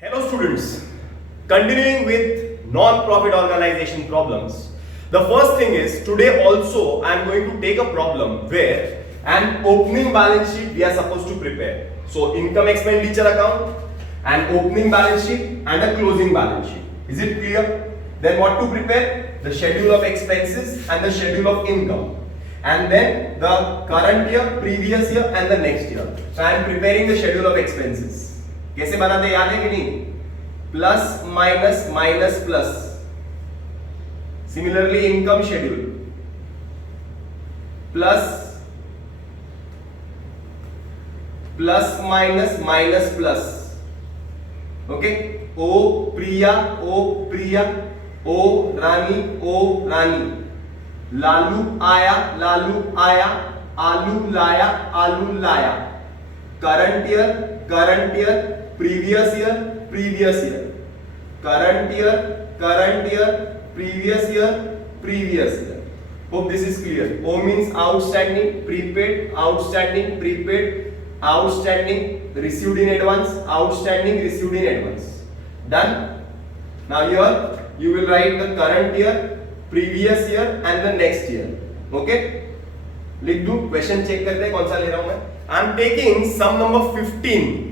Hello students, continuing with non-profit organization problems. The first thing is today also I am going to take a problem where an opening balance sheet we are supposed to prepare. So income expenditure account, an opening balance sheet and a closing balance sheet. Is it clear? Then what to prepare? The schedule of expenses and the schedule of income. And then the current year, previous year and the next year. So I am preparing the schedule of expenses. कैसे बनाते याद है कि नहीं? Plus minus minus plus. Similarly income schedule plus plus minus minus plus. Okay, ओ प्रिया ओ प्रिया, ओ रानी ओ रानी, लालू आया आलू लाया आलू लाया. Current year previous year, current year, previous year. Hope this is clear. O means outstanding, prepaid, outstanding, received in advance, outstanding, received in advance. Done. Now here you will write the current year, previous year and the next year. Okay, लिख दूं. Question check करते हैं कौन सा ले रहा हूं मैं. I am taking sum number 15.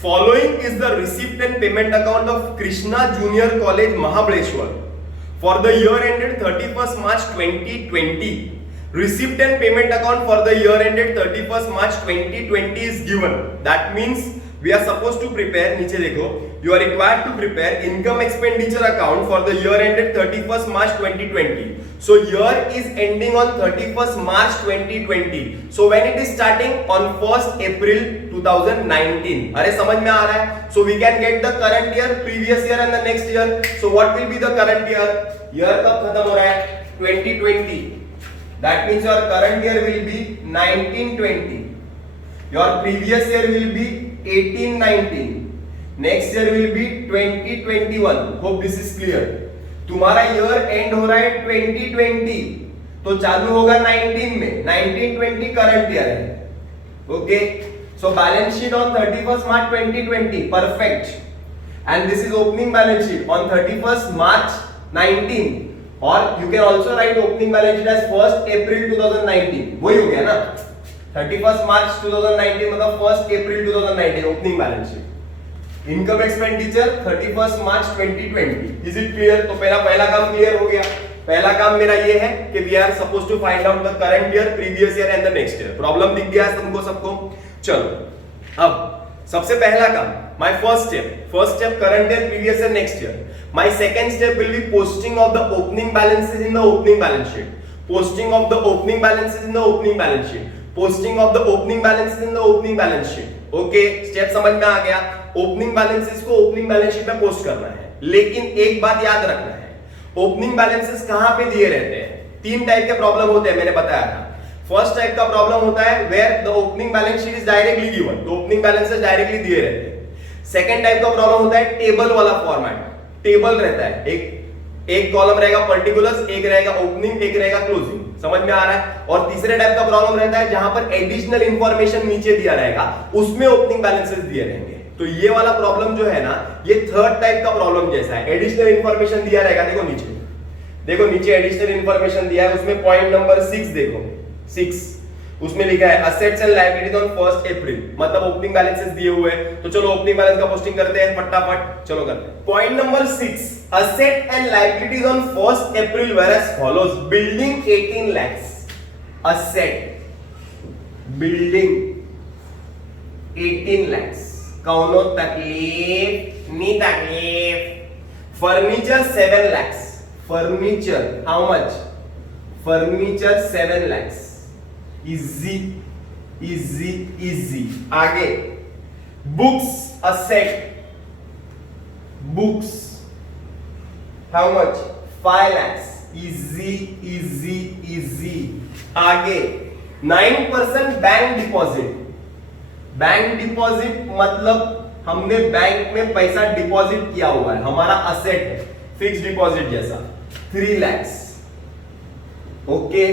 Following is the receipt and payment account of Krishna Junior College Mahabaleshwar for the year ended 31st March 2020. Receipt and payment account for the year ended 31st March 2020 is given. That means we are supposed to prepare, नीचे देखो, you are required to prepare income expenditure account for the year ended 31st March 2020. So year is ending on 31st March 2020. So when it is starting on 1st April 2019. अरे समझ में आ रहा है? So we can get the current year, previous year and the next year. So what will be the current year? Year कब खत्म हो रहा है? 2020. That means your current year will be 1920. Your previous year will be 1819. Next year will be 2021. Hope this is clear. तुम्हारा year and हो रहा है 2020, तो चालू होगा 19 में. 1920 करंट ईयर है. Okay, so balance sheet on 31st March 2020, perfect. And this is opening balance sheet on 31st March 19, और you can also write opening balance sheet as 1st April 2019. वही हो गया ना, 31st March 2019 मतलब 1st April 2019 opening balance sheet. Income expenditure 31st March 2020. Is it clear? तो पहला काम clear हो गया. पहला काम मेरा ये है कि we are suppose to find out the current year, previous year and the next year. Problem दिख गया तुमको सबको? चलो, अब सबसे पहला काम, my first step current year, previous year, next year. My second step will be posting of the opening balances in the opening balance sheet. Posting of the opening balances in the opening balance sheet. Posting of the opening balances in the opening balance sheet. Okay, step समझ में आ गया. Opening balances को opening balance sheet में post करना है. लेकिन एक बात याद रखना है, ओपनिंग बैलेंसेस कहां पे दिए रहते हैं? तीन टाइप के प्रॉब्लम होते हैं, मैंने बताया था. फर्स्ट टाइप का प्रॉब्लम होता है where the opening balance sheet is directly given, तो ओपनिंग बैलेंसेस डायरेक्टली दिए रहते हैं. सेकंड टाइप का प्रॉब्लम होता है टेबल वाला फॉर्मेट. टेबल रहता है, एक कॉलम रहेगा पर्टिकुलर्स, एक रहेगा ओपनिंग, एक रहेगा क्लोजिंग. समझ में आ रहा है? और तीसरे टाइप का प्रॉब्लम रहता है जहां पर एडिशनल इंफॉर्मेशन नीचे दिया रहेगा, उसमें ओपनिंग बैलेंसेस दिए रहेंगे. तो ये वाला प्रॉब्लम जो है ना, ये थर्ड टाइप का प्रॉब्लम जैसा है. एडिशनल इंफॉर्मेशन दिया रहेगा, देखो नीचे एडिशनल इंफॉर्मेशन दिया है. उसमें पॉइंट नंबर 6 देखो, 6 उसमें लिखा है assets and liabilities on 1st April, मतलब ओपनिंग बैलेंसेस दिए हुए हैं. तो चलो ओपनिंग बैलेंस का पोस्टिंग करते हैं फटाफट. चलो करते हैं. Point number 6, asset and liabilities on 1st April were as follows. Building 18 lakhs, asset building 18 lakhs. कौनो तकलीफ नी तकलीफ. Furniture 7 lakhs. Furniture how much? Furniture 7 lakhs. Easy easy easy. आगे books, asset books how much? 5 lakhs. Easy easy easy. आगे 9% bank deposit. Bank deposit मतलब हमने bank में पैसा डिपॉजिट किया हुआ है, हमारा असेट है, फिक्स डिपॉजिट जैसा. 3 lakhs. ओके,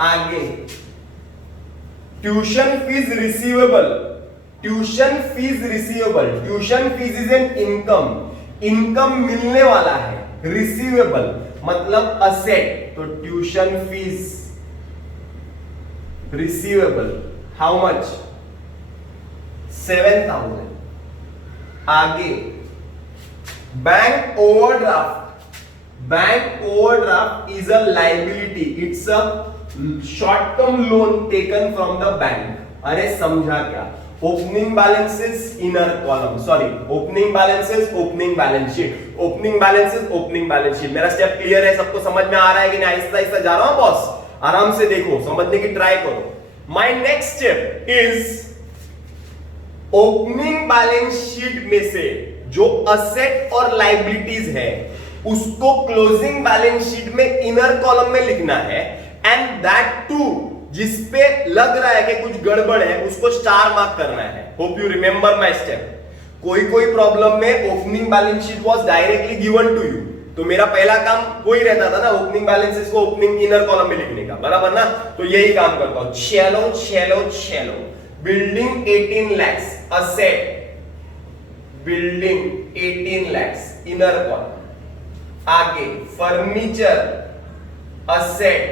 आगे tuition fees receivable tuition fees receivable, tuition fees is an income, income मिलने वाला है, रिसीवेबल मतलब असेट, तो tuition fees receivable how much 7,000। आगे bank overdraft, bank overdraft is a liability, it's a short term loan taken from the bank. अरे समझा क्या? Opening balances inner column, sorry opening balances opening balance sheet, opening balances opening balance sheet. मेरा step clear है? सबको समझ में आ रहा है कि नहीं? आहिस्ता आहिस्ता जा रहा हूं बॉस, आराम से देखो, समझने की ट्राई करो। My next step is opening balance sheet में से जो असेट और लाइबिलिटीज है उसको क्लोजिंग बैलेंस शीट में इनर कॉलम में लिखना है, एंड दैट टू जिसपे लग रहा है कि कुछ गड़बड़ है उसको स्टार मार्क करना है। Hope you remember my step. कोई कोई प्रॉब्लम में opening balance sheet was directly given to you, तो मेरा पहला काम वही रहता था ना, ओपनिंग बैलेंसेस को ओपनिंग इनर कॉलम में लिखने का, बराबर ना? तो यही काम करता हूं। चलो चलो चलो, building 18 lakhs asset, building 18 lakhs inner column. आगे furniture asset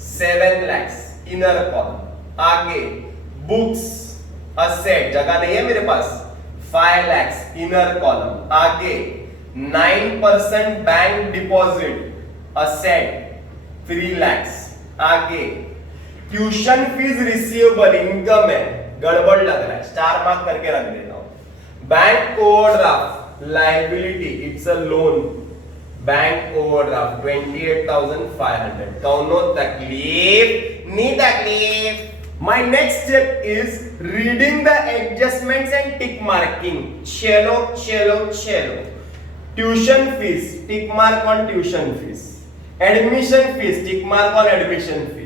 7 lakhs inner column. आगे बुक्स असेट, जगह नहीं है मेरे पास, 5 lakhs इनर कॉलम। आगे 9% बैंक डिपॉजिट असेट 3 lakhs। आगे ट्यूशन फीस रिसीवेबल इनकम है, गड़बड़ लग रहा है, स्टार मार्क करके रख देता हूं। Bank overdraft liability, it's a loan, bank overdraft 28,500। कौनो तकलीफ नहीं तकलीफ। My next step is reading the adjustments and tick marking. चलो चलो चलो, tuition fees tick mark on tuition fees, admission fees tick mark on admission fees,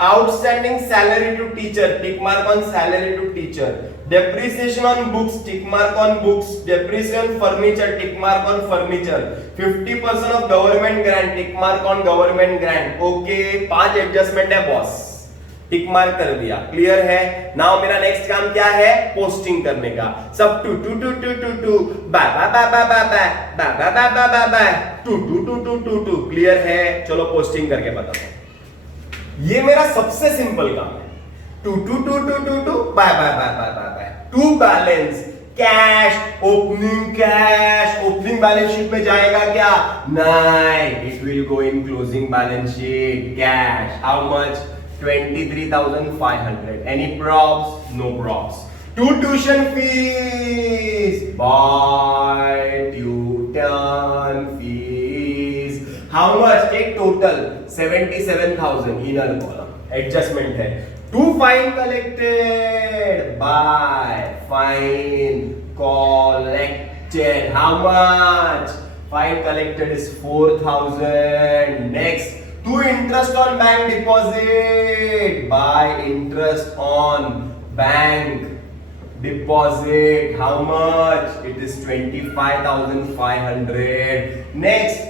outstanding salary to teacher tick mark on salary to teacher, depreciation on books tick mark on books, depreciation furniture tick mark on furniture, 50% of government grant tick mark on government grant। Okay, 5 adjustment है boss, tick mark कर दिया, clear है? Now मेरा next काम क्या है? Posting करने का। सब to to to to to to by by by by by by by by by by by by to to to to to to, clear है? चलो पोस्टिंग करके बताता हूं। ये मेरा सबसे सिंपल काम है। To to to to to to by by by by by by to balance cash, opening cash, opening balance sheet में जाएगा क्या? नहीं, it will go in closing balance sheet. Cash how much? 23,500। Any probs? No probs. To tuition fees, by tuition fees how much? Take total 77,000 inner column, adjustment है। To fine collected, by fine collected, how much? Fine collected is 4,000. Next, to interest on bank deposit, by interest on bank deposit, how much? It is 25,500. Next,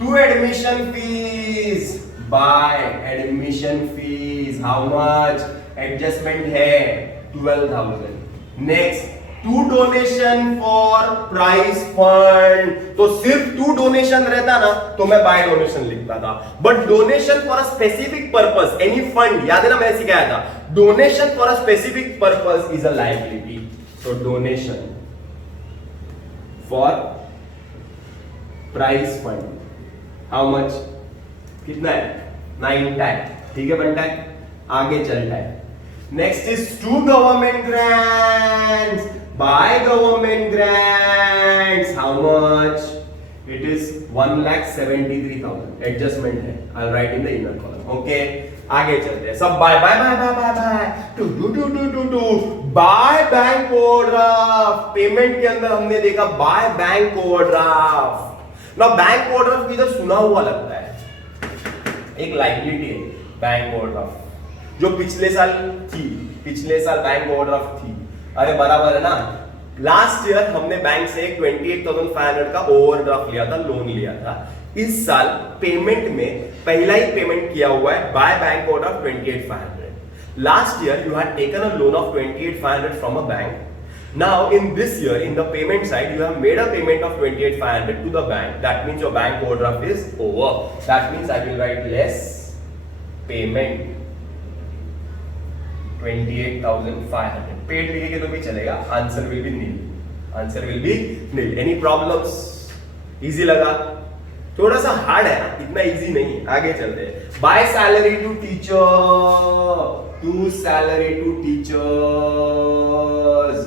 to admission fees, by admission fees, how much? Adjustment है 12,000. Next, to donation for prize fund, तो सिर्फ to donation रहता ना तो मैं bye donation लिखता था, but donation for a specific purpose, any fund, याद है ना मैंने सिखाया था, donation for a specific purpose is a liability. तो donation for prize fund how much? कितना है? 9 टाइम, ठीक है बनता है, आगे चलता है। Next is to government grants, by government grants, how much? It is 1,73,000. Adjustment है, I'll write in the inner column. Okay, आगे चलते हैं। सब by by by by by by to to to to to to by bank overdraft. Payment के अंदर हमने देखा by bank overdraft. ना बैंक ओवरड्राफ्ट इधर सुना हुआ लगता है, एक लायबिलिटी है बैंक ओवरड्राफ्ट जो पिछले साल थी, पिछले साल बैंक ओवरड्राफ्ट थी। अरे बराबर है ना, लास्ट ईयर हमने बैंक से एक 28,500 का ओवरड्राफ्ट लिया था, लोन लिया था। इस साल पेमेंट में पहला ही पेमेंट किया हुआ है bye bank overdraft 28,500। Last year you had taken a loan of 28,500 from a bank. Now in this year, in the payment side, you have made a payment of 28,500 to the bank. That means your bank overdraft is over. That means I will write less payment 28,500. Paid लिखेंगे तो भी चलेगा. Answer will be nil. Answer will be nil. Any problems? Easy लगा? थोड़ा सा hard है, इतना easy नहीं. आगे चलते हैं. Buy salary to teacher. To salary to teachers.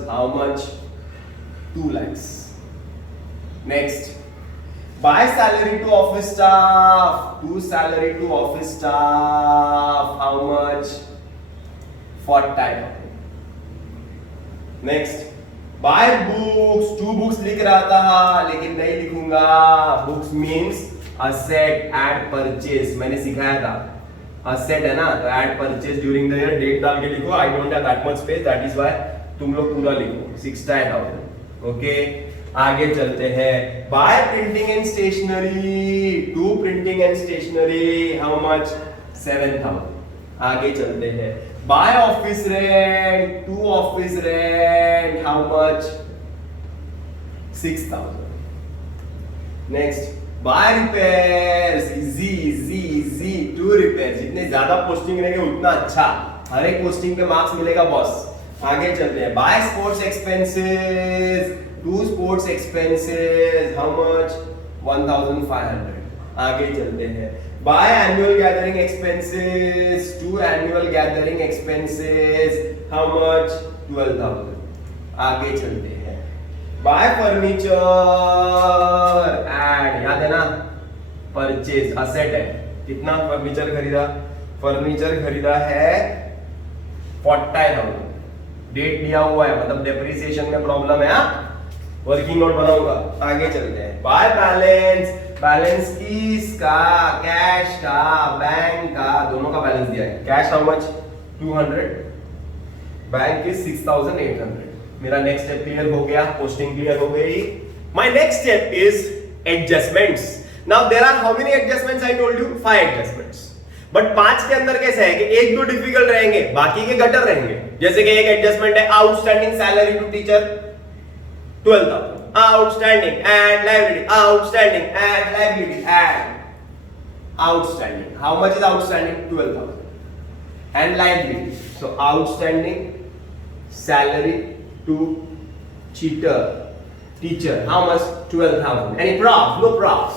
How much? 2 lakhs. Next. Buy salary to office staff. To salary to office staff. How much? 40. Next. Buy books. 2 books लिख रहा था लेकिन नहीं लिखूंगा. Books means asset and purchase. मैंने सिखाया था. Asset है ना, तो add purchase during the year, date डाल के लिखो. I don't have that much space, that is why तुम लोग पूरा लिखो. 60,000. Okay. आगे चलते हैं. Buy printing and stationery. To printing and stationery. How much? 7,000. आगे चलते हैं. Buy office rent. To office rent. How much? 6,000. Next. Buy repairs. Easy. To repairs. जितने ज्यादा पोस्टिंग रहेंगे उतना अच्छा. हर एक पोस्टिंग पे मार्क्स मिलेगा बॉस. आगे चलते हैं. Buy sports expenses. To sports expenses. How much? 1,500. आगे चलते हैं. Buy annual gathering expenses. To annual gathering expenses. How much? 12,000. आगे चलते हैं. Buy furniture. And याद है ना? Purchase asset है. कितना फर्नीचर खरीदा? फर्नीचर खरीदा है 40,000. डेट दिया हुआ है, मतलब डेप्रिसिएशन में प्रॉब्लम है. वर्किंग नोट बनाऊंगा. आगे चलते हैं. By balance. बैलेंस किसका? कैश का, बैंक का, दोनों का बैलेंस दिया है. Cash how much? 200. Bank is 6,800. मेरा नेक्स्ट स्टेप क्लियर हो गया. पोस्टिंग क्लियर हो गई. My next step is adjustments. Now there are how many adjustments I told you? 5 adjustments. But 5 के अंदर कैसे है कि एक दो डिफिकल्ट रहेंगे, बाकी के गटर रहेंगे. जैसे कि एक एडजस्टमेंट है outstanding salary to teacher 12,000. Outstanding and liability. Outstanding and liability and outstanding. How much is outstanding? 12,000. And liability. So outstanding salary to teacher. How much? 12,000. Any props? No props.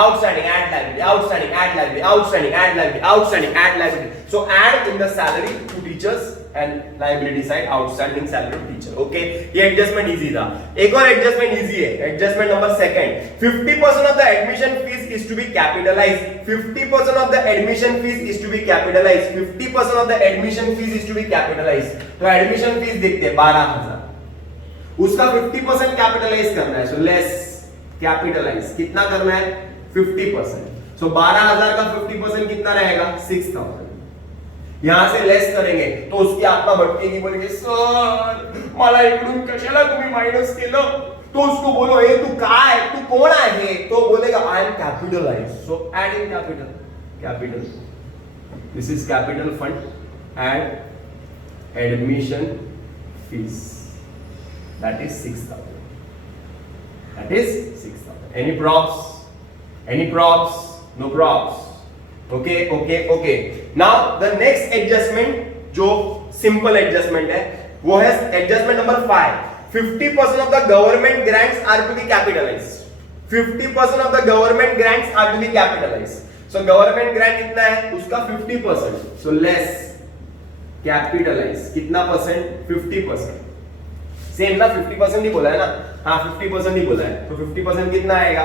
Outstanding add liability, outstanding add liability, outstanding add liability, outstanding add liability. So add in the salary to teachers and liability side outstanding salary to teacher. Okay, ये adjustment easy था. एक और adjustment easy है. Adjustment number second. 50% of the admission fees is to be capitalized. 50% of the admission fees is to be capitalized. 50% of the admission fees is to be capitalized. तो admission fees देखते हैं 12,000. उसका 50% capitalise करना है. So less capitalise कितना करना है? 50%. सो 12,000 का 50% कितना रहेगा? 6,000. यहां से लेस करेंगे तो उसकी आत्मा भटकेगी, बोलेगी सर मला इकडून कशाला तुम्ही माइनस केलं. तो उसको बोलो ए तू काय, तू कोण आहे? तो बोलेगा I am capitalise. So add in capital. This is capital fund and admission fees. That is 6,000. That is 6,000. Any props? Any props? No props. Okay. Now the next adjustment जो simple adjustment है वो है adjustment number 5. 50% of the government grants are to be capitalized. 50% of the government grants are to be capitalized. So government grant कितना है? उसका 50%. So less capitalize. कितना percent? 50%. Same ना 50% ही बोला है ना. हाँ 50% ही बोला है. तो 50% कितना आएगा?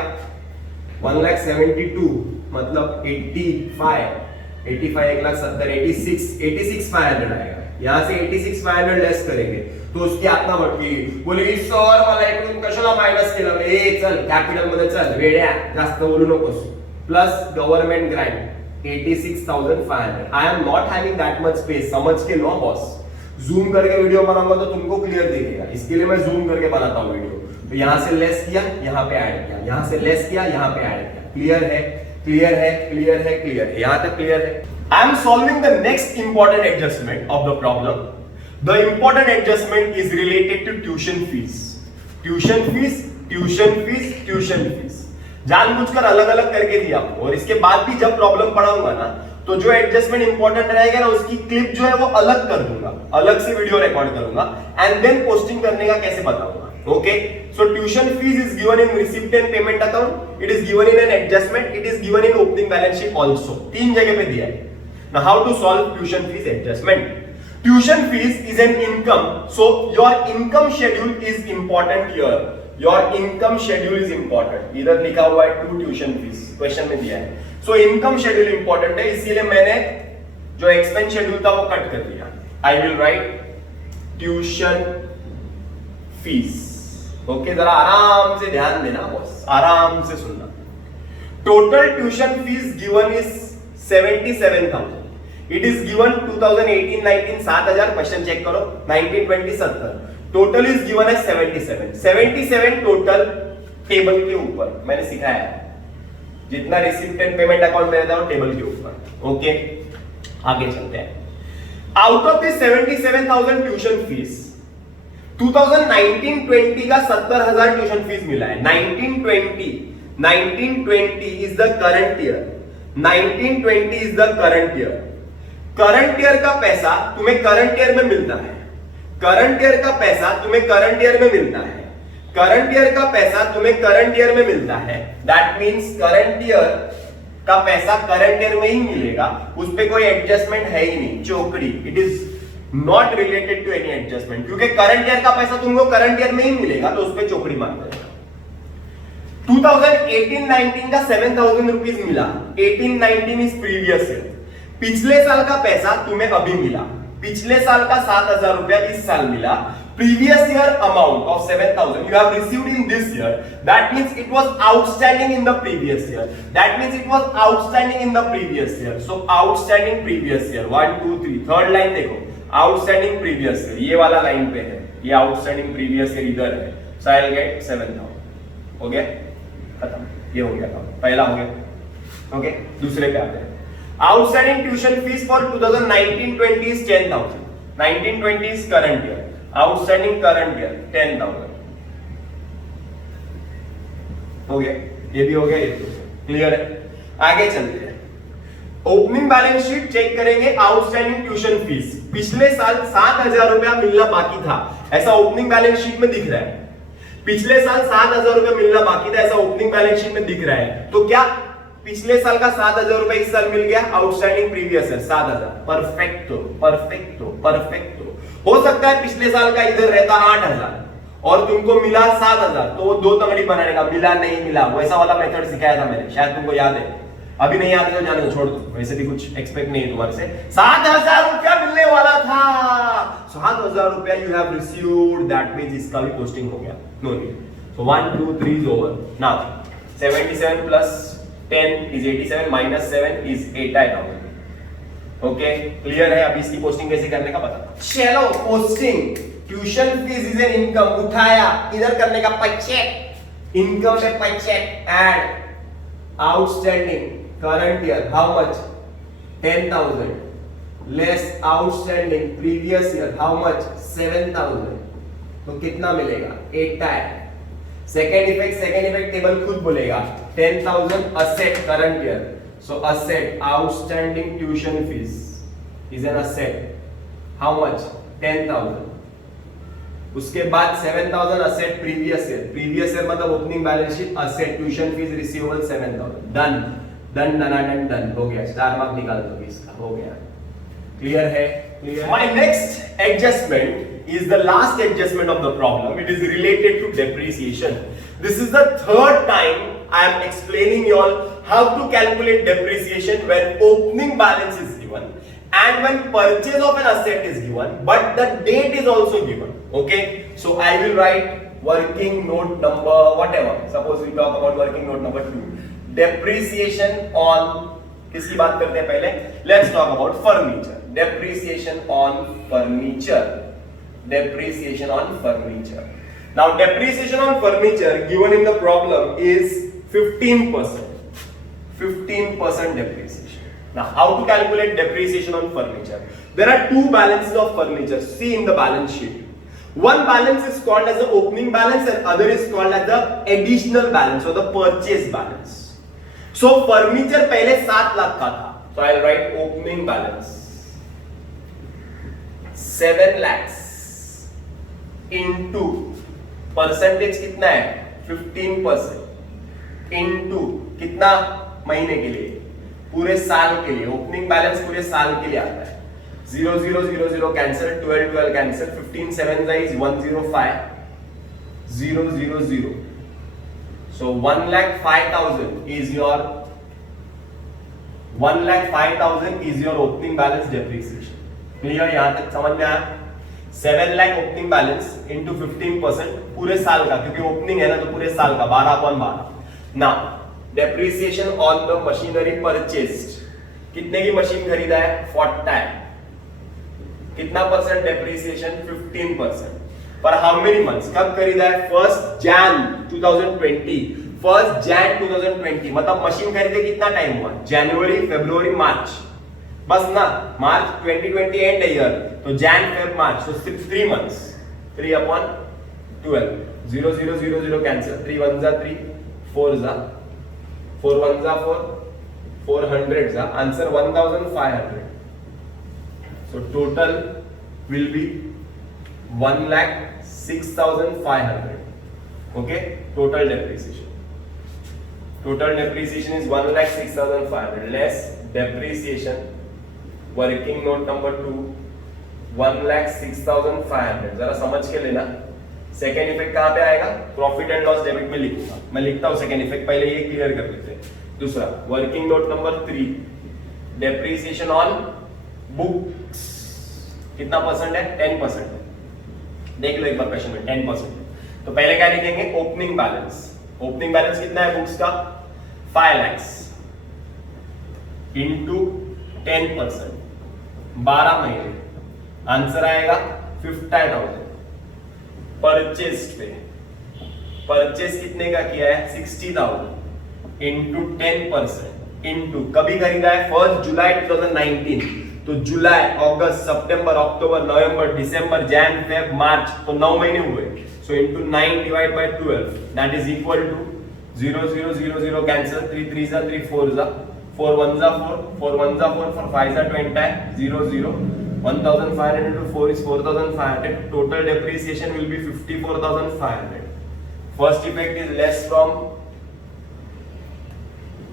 1,72,000 मतलब 85 86,500 आएगा. यहाँ से 86,500 लेस करेंगे तो उसकी आत्मा भटकेगी, बोलेगी सर मला इकडून कशाला मायनस केलं. ए चल कॅपिटल मध्ये चल वेड्या, जास्त बोलू नकोस. Plus government Grant 86,500. I am not having that much space. समझ के लो बॉस. जूम करके वीडियो बनाऊंगा तो तुमको क्लियर दिखेगा, इसके लिए मैं जूम करके बनाता हूँ वीडियो. तो यहाँ से लेस किया, यहाँ पे ऐड किया, यहाँ से लेस किया, यहाँ पे ऐड किया. क्लियर है? क्लियर है, क्लियर है, क्लियर है, यहां तक क्लियर है. I am solving the next important adjustment of the problem. The important adjustment is related to tuition fees. Tuition fees, tuition fees, tuition fees जानबूझकर अलग अलग करके दिया आपको, और इसके बाद भी जब प्रॉब्लम पढ़ाऊंगा ना तो जो एडजस्टमेंट इंपॉर्टेंट रहेगा ना उसकी क्लिप जो है वो अलग कर दूंगा, अलग से वीडियो रिकॉर्ड करूंगा एंड देन पोस्टिंग करने का कैसे बताऊंगा. Okay, so tuition fees is given in receipt and payment account, it is given in an adjustment, it is given in opening balance sheet also. तीन जगह पे दिया है. Now how to solve tuition fees adjustment. Tuition fees is an income, so your income schedule is important here. Your income schedule is important. इधर लिखा हुआ है to tuition fees, question में दिया है. So income schedule important है, इसीलिए मैंने जो एक्सपेंस शेड्यूल था वो कट कर दिया. I will write tuition fees. Okay, जरा आराम से ध्यान देना बॉस, आराम से सुनना. Total tuition fees given is 77,000. It is given 2018-19 7,000. Question check करो. 19-20 70. टोटल इज गिवन है 77. 77 टोटल टेबल के ऊपर मैंने सिखाया है. जितना रिसीप्ट एंड पेमेंट अकाउंट में रहता है वो टेबल के ऊपर. ओके, आगे चलते हैं. Out of this 77,000 tuition fees 2019-20 का 70,000 ट्यूशन फीस मिला है. 1920 is the current year. 1920 is the current year. Current year का पैसा तुम्हें करंट ईयर में मिलता है. करंट ईयर का पैसा तुम्हें करंट ईयर में मिलता है. करंट ईयर का पैसा तुम्हें करंट ईयर में मिलता है. दैट मींस करंट ईयर का पैसा करंट ईयर में ही मिलेगा. उस पे कोई एडजस्टमेंट है ही नहीं. चौकड़ी, it is not related to any adjustment, क्योंकि करंट ईयर का पैसा तुमको करंट ईयर में ही मिलेगा, तो उस पे चौकड़ी मार देगा. 2018-19 का 7,000 रुपीज मिला. 18-19 इज प्रीवियस ईयर. पिछले साल का पैसा तुम्हें अभी मिला. पिछले साल का 7,000 रुपया इस साल मिला. Previous year amount of 7,000 you have received in this year. That means it was outstanding in the previous year. That means it was outstanding in the previous year. So outstanding previous year 1 2 3 third line देखो. outstanding previous year ये वाला line पे है. ये outstanding previous year इधर है. So I'll get 7,000. हो गया, खत्म. ये हो गया काम, पहला हो गया. ओके, दूसरे पे आते हैं. Outstanding tuition fees for 2019-20 is 10,000. 19-20 is current year. Outstanding current year 10,000. हो गया, ये भी हो गया, ये भी हो गया. क्लियर है? आगे चलते हैं. ओपनिंग बैलेंस शीट चेक करेंगे. आउटस्टैंडिंग ट्यूशन फीस पिछले साल 7,000 रुपया मिलना बाकी था, ऐसा ओपनिंग बैलेंस शीट में दिख रहा है. पिछले साल 7,000 रुपया मिलना बाकी था, ऐसा ओपनिंग बैलेंस शीट में दिख रहा है. तो क्या पिछले साल का 7,000 रुपए इस साल मिल गया? आउटस्टैंडिंग प्रीवियस है 7,000. Perfecto, perfecto, perfecto. हो सकता है पिछले साल का इधर रहता 8,000 और तुमको मिला 7,000, तो वो दो तंगड़ी बनाने का, मिला नहीं मिला, वैसा वाला मेथड सिखाया था मैंने, शायद तुमको याद है. अभी नहीं याद है तो जाने दो, छोड़ दो, वैसे भी कुछ एक्सपेक्ट नहीं है तुम्हारे से. 7,000 रुपया मिलने वाला था. 7,000 रुपया you have received. That means इसका भी पोस्टिंग हो गया. No need. So 1 2 3 is over. Now 77 plus 10 is 87 minus 7 is 8,000. Okay, clear है? अभी इसकी पोस्टिंग कैसे करने का पता. चलो, posting. Tuition fees is an income. उठाया, इधर करने का चेक. इनकम पे check. Add outstanding current year how much? 10,000 less outstanding previous year how much? 7,000. तो कितना मिलेगा? 8,000. सेकेंड इफेक्ट टेबल खुद बोलेगा. 10,000 asset current year. So asset outstanding tuition fees is an asset. How much? 10,000. उसके बाद 7,000 asset previous year. Previous year मतलब opening balance sheet asset tuition fees receivable 7,000. Done. Done. हो गया. स्टार मार्क निकाल दो इसका. हो गया. Clear है? Clear. My next adjustment is the last adjustment of the problem. It is related to depreciation. This is the third time I am explaining you all how to calculate depreciation when opening balance is given and when purchase of an asset is given, but the date is also given. Okay, so I will write working note number whatever. Suppose we talk about working note number 2. Depreciation on किसकी बात करते हैं पहले? Let's talk about furniture. Depreciation on furniture. Depreciation on furniture. Now depreciation on furniture given in the problem is 15%. 15% depreciation. Now, how to calculate depreciation on furniture? There are two balances of furniture. See in the balance sheet. One balance is called as the opening balance and other is called as the additional balance or the purchase balance. So furniture पहले 7 लाख का था. So I'll write opening balance 7 lakhs into percentage कितना है 15% into कितना महीने के लिए पूरे साल के लिए. ओपनिंग बैलेंस पूरे साल के लिए आता है. 0 0 0 0 cancel, 12 12 cancel, 15 7 is 105 0 0 0. So 1,05,000 is your 1,05,000 is your opening balance depreciation. Clear? यहां तक समझ में आया? 7 लाख ओपनिंग बैलेंस इंटू 15% पूरे साल का, क्योंकि ओपनिंग है ना तो पूरे साल का 12/12. Now depreciation on the machinery purchased. कितने की मशीन खरीदा है? 40. कितना परसेंट डेप्रिसिएशन? 15%. पर हाउ मेनी मंथ्स? कब खरीदा है? 1 Jan 2020. 1 Jan 2020 मतलब मशीन खरीदे कितना टाइम हुआ? जनवरी, फरवरी, मार्च. बस ना, मार्च 2020 एंड ईयर, तो जैन, फेब, मार्च, so 3 months. 3/12. 0 0 0 0 कैंसिल. 3 1 जा 3, 4 जा 4 1 जा 4, 400 जा. Answer 1,500. So total will be 1,06,500. Okay, total depreciation. Total depreciation is 1,06,500 less depreciation. Working note number 2, 1,06,500. जरा समझ के लेना. सेकेंड इफेक्ट कहां पे आएगा? प्रॉफिट एंड लॉस डेबिट में लिखूंगा. मैं लिखता हूं सेकेंड इफेक्ट, पहले ये क्लियर कर लेते हैं. दूसरा working note number 3, depreciation on books. कितना परसेंट है? 10%. देख लो एक बार क्वेश्चन में 10%. तो पहले क्या लिखेंगे? Opening balance. ओपनिंग बैलेंस कितना है बुक्स का? 5 lakhs इंटू 10%, 12 महीने. आंसर आएगा 50,000. परचेस्ड पे परचेस कितने का किया है? 60,000 इंटू 10% इंटू कभी खरीदा है? 1 जुलाई 2019. तो जुलाई, अगस्त, सितंबर, अक्टूबर, नवंबर, दिसंबर, जैन, फेब, मार्च, तो 9 महीने हुए. So into 9 divide by 12 that is equal to 0 0 0 0 cancel. 3 3 जा 3, 4 जा 4 1 जा 4, 4 1 जा 4, 4 5 जा 20, 0 0. 1,500 into 4 is 4,500. Total depreciation will be 54,500. First effect is less from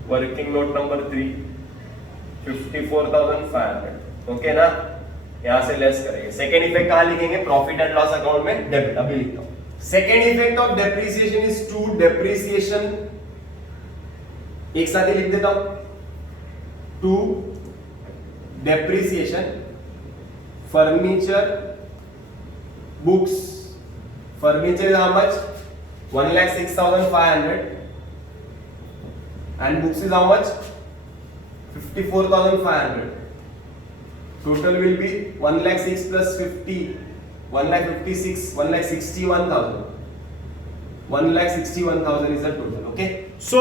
working note number 3, 54,500. Okay ना? यहां से लेस करेंगे. सेकेंड इफेक्ट कहां लिखेंगे? प्रॉफिट एंड लॉस अकाउंट में डेबिट. अभी लिखता हूं. Second effect of depreciation is to depreciation. एक साथ ही लिख देता हूं. To depreciation furniture books. Furniture is how much? 1,06,500 and books is how much? 54,500. Total will be 1,06,000 plus 50, 1,56,000, 1,61,000. 1,61,000 is the total. Okay. So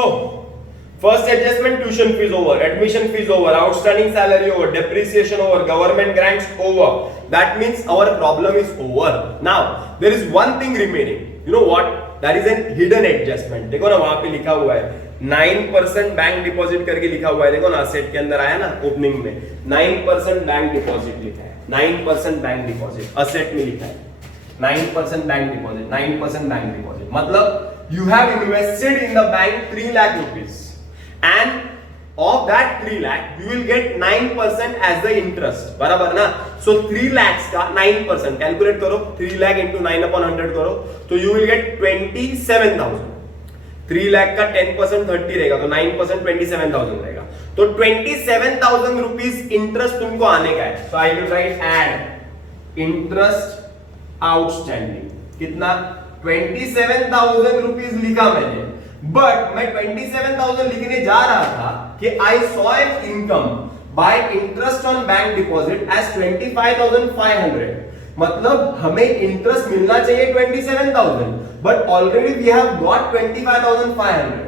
first adjustment, tuition fees over, admission fees over, outstanding salary over, depreciation over, government grants over. That means our problem is over. Now there is one thing remaining. You know what? That is an hidden adjustment. देखो ना वहां पे लिखा हुआ है 9% bank deposit करके लिखा हुआ है. देखो ना असेट के अंदर आया ना ओपनिंग में 9% बैंक डिपॉजिट लिखा है. 9% बैंक डिपॉजिट असेट में लिखा है. 9% बैंक डिपॉजिट, 9% बैंक डिपॉजिट मतलब you have invested in the bank 3 lakh rupees. And of that 3 lakh you will get 9% as the interest. बराबर ना? So 3 lakhs का 9% कैलकुलेट करो. 3 lakh into 9/100 करो तो you will get 27,000. 3 lakh का 10% 30 रहेगा तो 9% 27,000 रहेगा. तो 27,000 रुपीस इंटरेस्ट तुमको आने का है. So I will write add interest outstanding. कितना? 27,000 रुपीस लिखा मैंने. बट मैं 27,000 लिखने जा रहा था कि I saw an income by interest on bank deposit as 25,500. मतलब हमें इंटरेस्ट मिलना चाहिए 27,000 but already we have got 25,500.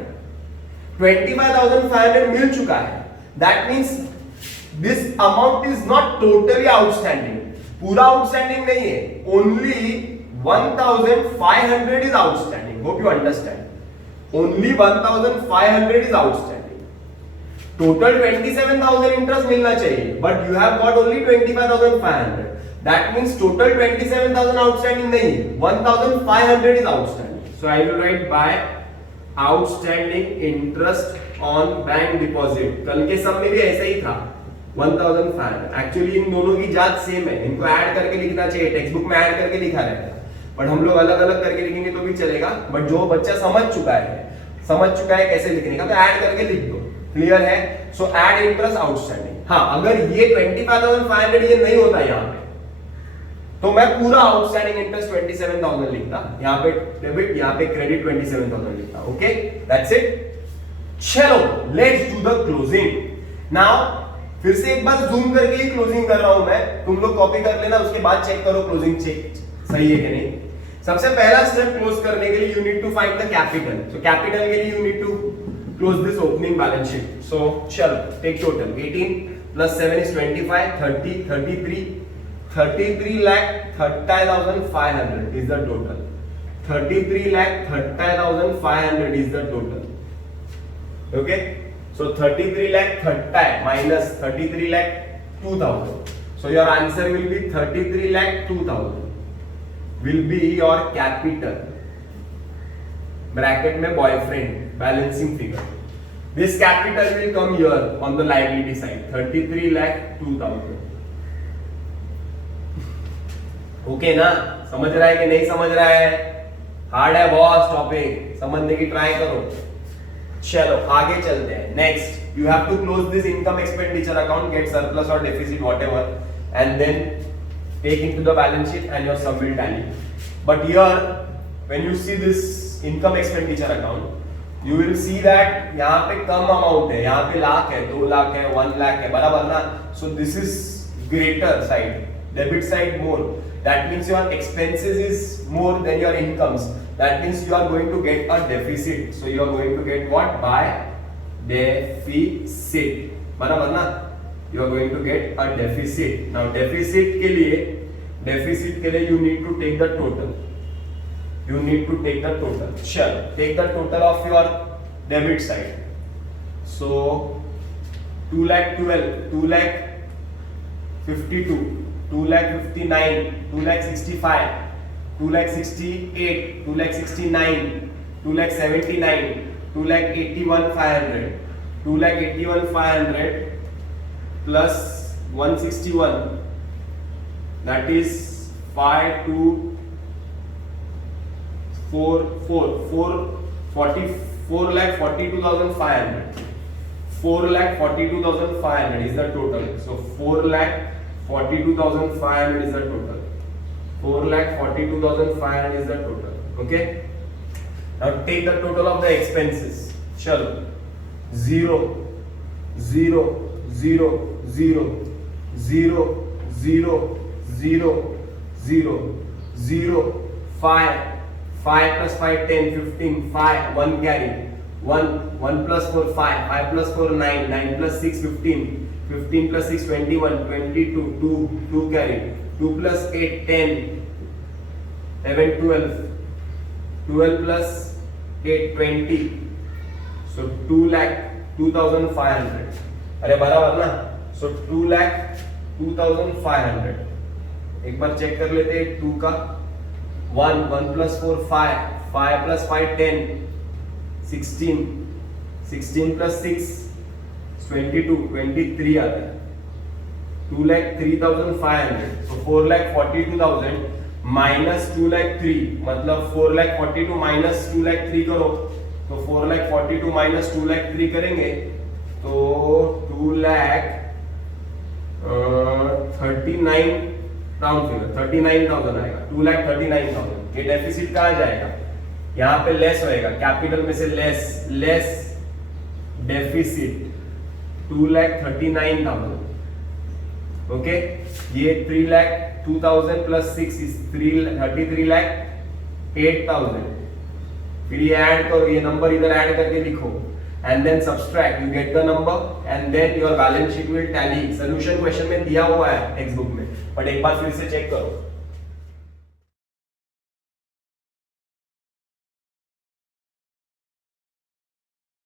25,500 मिल चुका है, that means this amount is not totally outstanding, पूरा आउटस्टैंडिंग नहीं है, only 1,500 is outstanding. Hope you understand. Only 1,500 is outstanding. Total 27,000 interest मिलना चाहिए, but you have got only 25,500. That means total 27,000 outstanding नहीं है, 1,500 is outstanding. So I will write by outstanding interest on bank deposit. कल के सब में भी ऐसा ही था, 1,500. एक्चुअली इन दोनों की जात सेम है, इनको ऐड करके लिखना चाहिए, टेक्स्ट बुक में ऐड करके लिखा रहता है, बट हम लोग अलग अलग करके लिखेंगे तो भी चलेगा, बट जो बच्चा समझ चुका है कैसे लिखने का, तो ऐड करके लिख दो, क्लियर है? सो ऐड इंटरेस्ट आउटस्टैंडिंग. हाँ, अगर ये 25,500 ये नहीं होता यहाँ पे, तो मैं पूरा आउटस्टैंडिंग इंटरेस्ट 27,000 लिखता, यहाँ पे डेबिट, यहाँ पे क्रेडिट 27,000 लिखता. Okay, that's it. चलो let's do the closing. Now फिर से एक बार जूम करके ही क्लोजिंग कर रहा हूं मैं, तुम लोग कॉपी कर लेना, उसके बाद चेक करो क्लोजिंग चेक सही है कि नहीं. सबसे पहला स्टेप क्लोज करने के लिए you need to find the capital. So capital के लिए you need to close this opening balance sheet. So चलो take total. 18 plus 7 is 25, 30, 33, 33,30,500 is the total. 33,30,500 is the total. Okay, so 33,30,000 minus 33,02,000. So your answer will be 33,02,000. will be your capital, bracket में boyfriend, balancing figure. This capital will come here on the liability side, 33,02,000. Okay ना, समझ रहा है कि नहीं समझ रहा है? हार्ड है बॉस टॉपिक, समझने की ट्राई करो. चलो आगे चलते हैं. Next you have to close this income expenditure account, get surplus और deficit whatever, and then take into the balance sheet and your sum will tally. But here when you see this income expenditure account, you will see that यहाँ पे कम amount है, यहाँ पे लाख है, 2 लाख है, 1 लाख है, बराबर ना. So this is greater side, debit side more. That means your expenses is more than your incomes. That means you are going to get a deficit. So you are going to get what? By deficit, बराबर ना. You are going to get a deficit. Now deficit के लिए you need to take the total. You need to take the total. Chalo, take the total of your debit side. So 2,12,000, 2,52,000, 2,59,000, 2,65,000, 2,68,000, 2,69,000, 2,79,000, 2,81,500, 2,81,500 plus 161, that is 4,42,500. 4,42,500 is the total. So 4,42,500 is the total. 4,42,500 is the total. Okay. Now take the total of the expenses. Chalo. 0, 0, 0, 0, 0, 0, 0, 0, 0, 5, 5 plus 5, 10, 15, 5, 1 carry, 1, 1 plus 4, 5, 5 plus 4, 9, 9 plus 6, 15, 15 plus 6, 21, 22, 2 carry, 2 plus 8, 10, 11, 12, 12 plus 8, 20, so 2,02,500. अरे बराबर ना. सो 2,02,500. एक बार check कर लेते हैं 2 का. 1 plus 4 5, 5 plus 5 10, 16, 16 plus 6 22, 23 आता है. 2,03,500. तो 4,42,000 minus 2,03, मतलब 4,42 minus 2,03 करो, तो 4,42 minus 2,03 करेंगे तो 2,39 राउंड फिगर 39,000 आएगा. 2,39,000. ये डेफिसिट कहाँ जाएगा? यहाँ पे लेस होएगा, कैपिटल में से लेस डेफिसिट 2,39,000. ओके, ये 3,02,000 प्लस 6 इज 33,08,000. फिर ये ऐड करो, ये नंबर इधर ऐड करके लिखो. and then subtract, you get the number and then your balance sheet will tally. Solution question में दिया हुआ है टेक्स्ट बुक में, बट एक बार फिर से चेक करो.